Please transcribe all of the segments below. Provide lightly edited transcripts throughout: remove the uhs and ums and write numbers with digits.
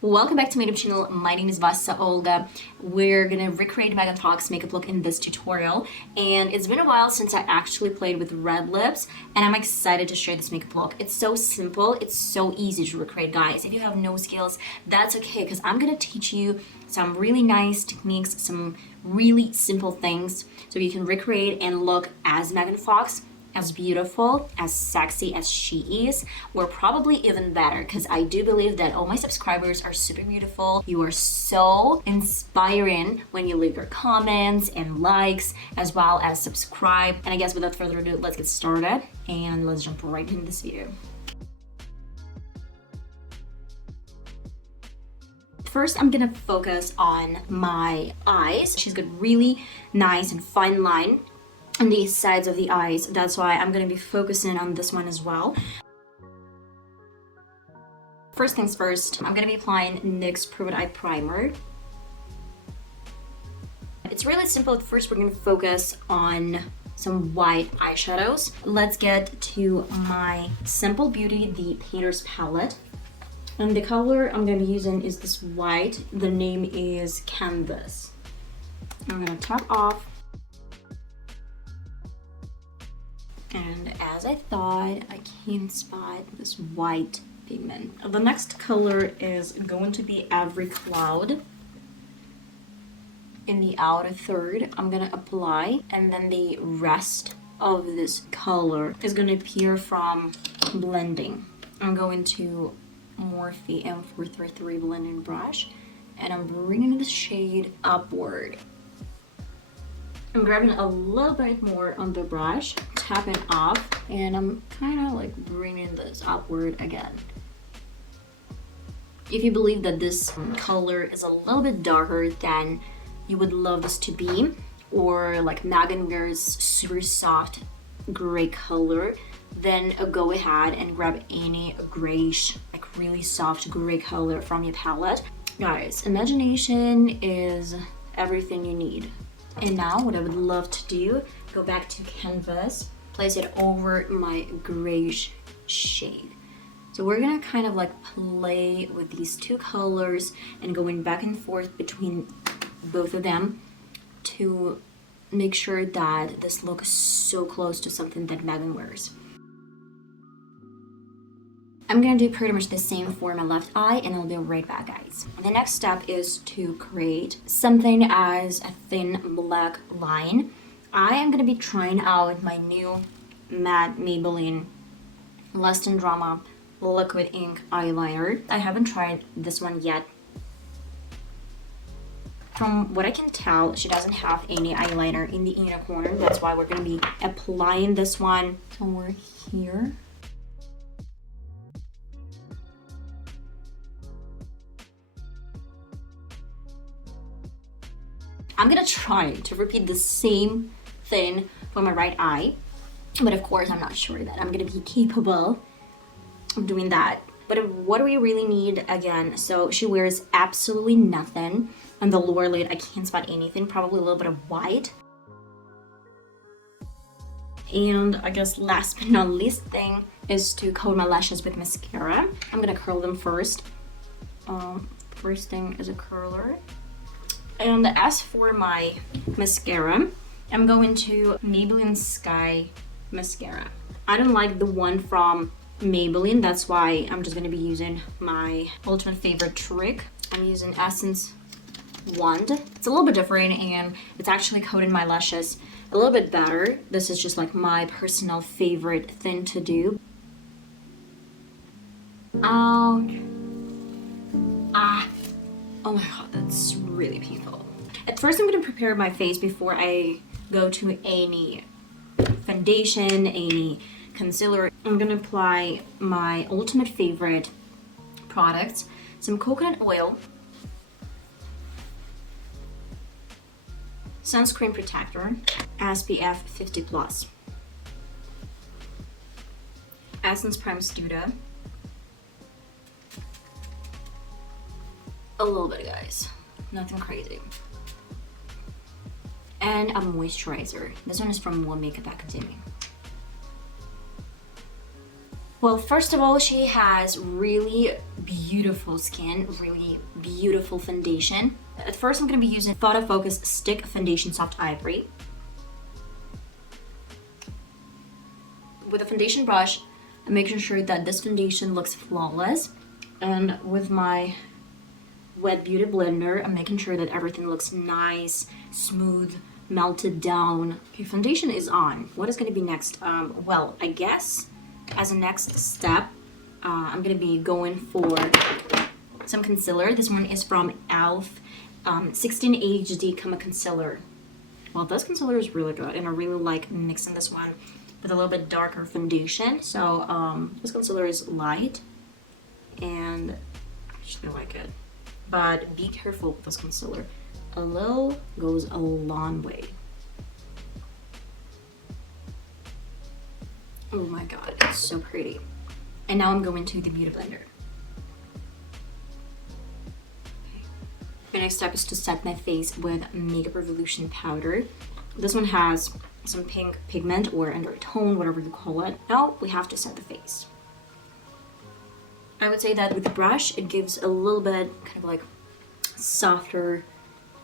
Welcome back to my YouTube channel. My name is VassaOlga. We're gonna recreate Megan Fox makeup look in this tutorial, and it's been a while since I actually played with red lips, and I'm excited to share this makeup look. It's so simple, it's so easy to recreate, guys. If you have no skills, that's okay, because I'm gonna teach you some really nice techniques, some really simple things, so you can recreate and look as Megan Fox, as beautiful, as sexy as she is, or probably even better, because I do believe that all my subscribers are super beautiful. You are so inspiring when you leave your comments and likes, as well as subscribe. And I guess without further ado, let's get started and let's jump right into this video. First, I'm gonna focus on my eyes. She's got really nice and fine line on the sides of the eyes. That's why I'm gonna be focusing on this one as well. First things first, I'm gonna be applying NYX Proof It Eye Primer. It's really simple. At first, we're gonna focus on some white eyeshadows. Let's get to my Simple Beauty, the Painter's Palette. And the color I'm gonna be using is this white. The name is Canvas. I'm gonna top off. And as I thought, I can spot this white pigment. The next color is going to be Ivory Cloud. In the outer third, I'm gonna apply, and then the rest of this color is gonna appear from blending. I'm going to Morphe M433 blending brush, and I'm bringing the shade upward. I'm grabbing a little bit more on the brush, tapping off, and I'm kind of like bringing this upward again. If you believe that this color is a little bit darker than you would love this to be, or like Megan wears super soft gray color, then go ahead and grab any grayish, like really soft gray color from your palette. Guys, imagination is everything you need. And now what I would love to do, go back to Canvas, place it over my grayish shade. So we're gonna kind of like play with these two colors and going back and forth between both of them to make sure that this look is so close to something that Megan wears. I'm gonna do pretty much the same for my left eye, and I'll be right back, guys. The next step is to create something as a thin black line. I am gonna be trying out my new matte Maybelline Lust and Drama liquid ink eyeliner. I haven't tried this one yet. From what I can tell, she doesn't have any eyeliner in the inner corner. That's why we're gonna be applying this one somewhere here. I'm gonna try to repeat the same thing for my right eye, but of course I'm not sure that I'm gonna be capable of doing that. But what do we really need again? So she wears absolutely nothing on the lower lid. I can't spot anything, probably a little bit of white. And I guess last but not least thing is to coat my lashes with mascara. I'm gonna curl them first. First thing is a curler. And as for my mascara, I'm going to Maybelline Sky Mascara. I don't like the one from Maybelline, that's why I'm just gonna be using my ultimate favorite trick. I'm using Essence Wand. It's a little bit different, and it's actually coating my lashes a little bit better. This is just like my personal favorite thing to do. Ouch. Oh my god, that's really painful. At first, I'm gonna prepare my face before I go to any foundation, any concealer. I'm gonna apply my ultimate favorite products, some coconut oil, sunscreen protector, SPF 50+, Essence Prime Studio, a little bit, guys, nothing crazy, and a moisturizer. This one is from Mua Makeup Academy. Well, first of all, she has really beautiful skin, really beautiful foundation. At first, I'm going to be using Photofocus Stick Foundation Soft Ivory. With a foundation brush, I'm making sure that this foundation looks flawless. And with my wet beauty blender, I'm making sure that everything looks nice, smooth, melted down. Okay, foundation is on. What is going to be next? Well, I guess as a next step, I'm going to be going for some concealer. This one is from e.l.f. 16 HD CAMO Concealer. Well, this concealer is really good, and I really like mixing this one with a little bit darker foundation. So this concealer is light, and I actually like it. But be careful with this concealer. A little goes a long way. Oh my god, it's so pretty. And now I'm going to the beauty blender. Okay. The next step is to set my face with Makeup Revolution powder. This one has some pink pigment or undertone, whatever you call it. Now we have to set the face. I would say that with the brush, it gives a little bit kind of like softer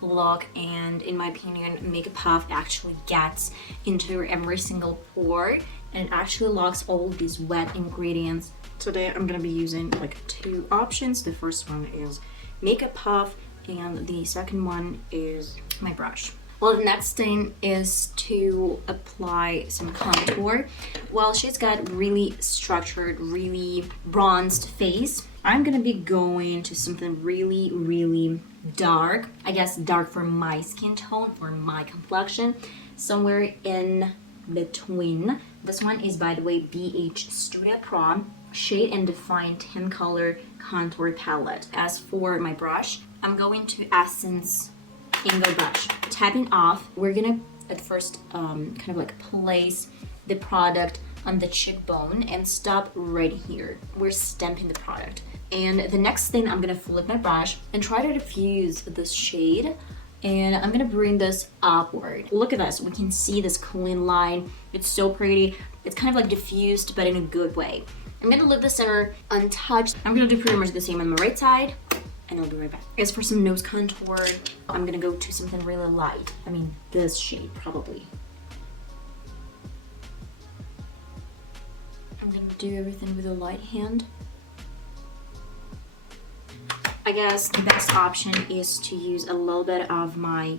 look, and in my opinion, Makeup Puff actually gets into every single pore and it actually locks all these wet ingredients. Today I'm gonna be using like two options. The first one is Makeup Puff and the second one is my brush. Well, the next thing is to apply some contour. Well, she's got really structured, really bronzed face. I'm gonna be going to something really, really dark. I guess dark for my skin tone, for my complexion. Somewhere in between. This one is, by the way, BH Studio Pro Shade and Define 10 Color Contour Palette. As for my brush, I'm going to Essence Angle Brush. Tapping off, we're gonna at first kind of like place the product on the cheekbone and stop right here. We're stamping the product. And the next thing, I'm gonna flip my brush and try to diffuse this shade. And I'm gonna bring this upward. Look at this, we can see this clean line. It's so pretty. It's kind of like diffused, but in a good way. I'm gonna leave the center untouched. I'm gonna do pretty much the same on the right side, and I'll be right back. As for some nose contour, I'm gonna go to something really light. I mean, this shade probably. I'm gonna do everything with a light hand. I guess the best option is to use a little bit of my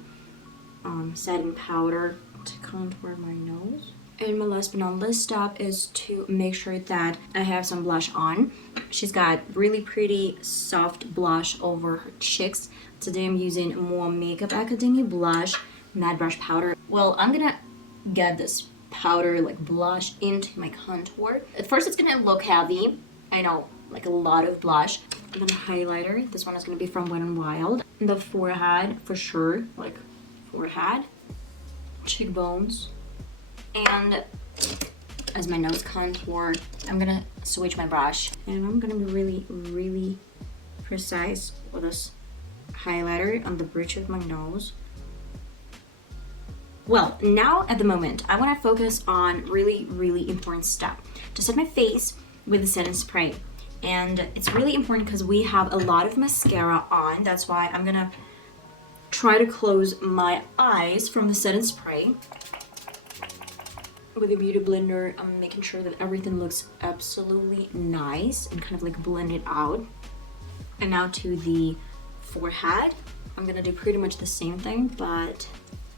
setting powder to contour my nose. And my last but not least step is to make sure that I have some blush on. She's got really pretty soft blush over her cheeks. Today I'm using Mua Makeup Academy blush matte brush powder. Well, I'm gonna get this powder like blush into my contour. At first it's gonna look heavy. I know, like a lot of blush. And then highlighter. This one is gonna be from Wet n Wild. The forehead for sure, like forehead, cheekbones. And as my nose contour, I'm gonna switch my brush and I'm gonna be really, really precise with this highlighter on the bridge of my nose. Well, now at the moment, I wanna focus on really, really important step. To set my face with the setting spray. And it's really important because we have a lot of mascara on. That's why I'm gonna try to close my eyes from the setting spray. With a beauty blender, I'm making sure that everything looks absolutely nice and kind of like blend it out. And now to the forehead. I'm gonna do pretty much the same thing, but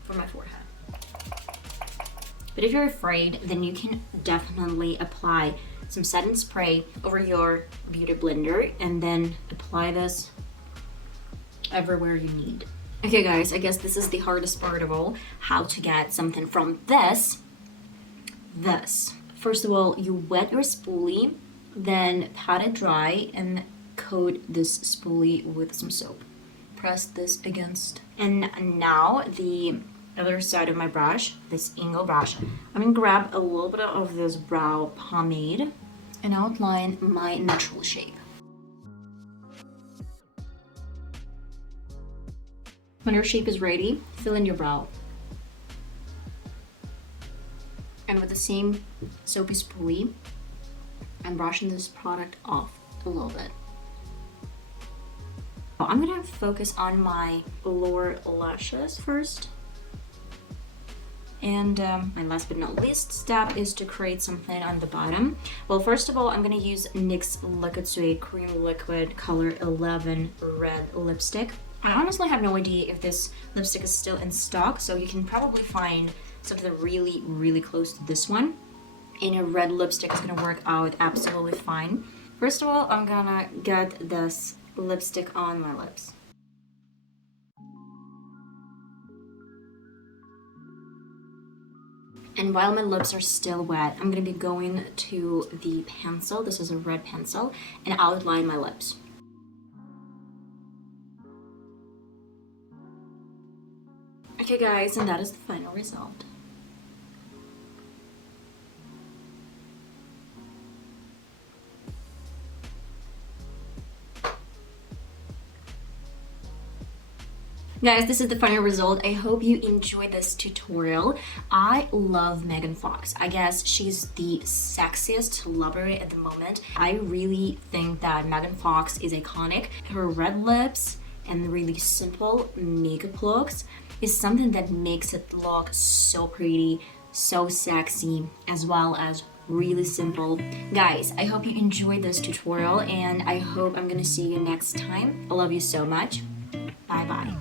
for my forehead. But if you're afraid, then you can definitely apply some setting spray over your beauty blender and then apply this everywhere you need. Okay guys, I guess this is the hardest part of all, how to get something from this. First of all, you wet your spoolie, then pat it dry and coat this spoolie with some soap. Press this against. And now the other side of my brush, this angle brush, I'm gonna grab a little bit of this brow pomade and outline my natural shape. When your shape is ready, fill in your brow. And with the same soapy spoolie, I'm brushing this product off a little bit. I'm gonna focus on my lower lashes first. And my last but not least step is to create something on the bottom. Well, first of all, I'm gonna use NYX Liquid Suede Cream Liquid Color 11 Red Lipstick. I honestly have no idea if this lipstick is still in stock, so you can probably find something really, really close to this one. And a red lipstick is gonna work out absolutely fine. First of all, I'm gonna get this lipstick on my lips. And while my lips are still wet, I'm gonna be going to the pencil, this is a red pencil, and outline my lips. Okay guys, and that is the final result. Guys, this is the final result. I hope you enjoyed this tutorial. I love Megan Fox. I guess she's the sexiest celebrity at the moment. I really think that Megan Fox is iconic. Her red lips and really simple makeup looks is something that makes it look so pretty, so sexy, as well as really simple. Guys, I hope you enjoyed this tutorial and I hope I'm gonna see you next time. I love you so much. Bye bye.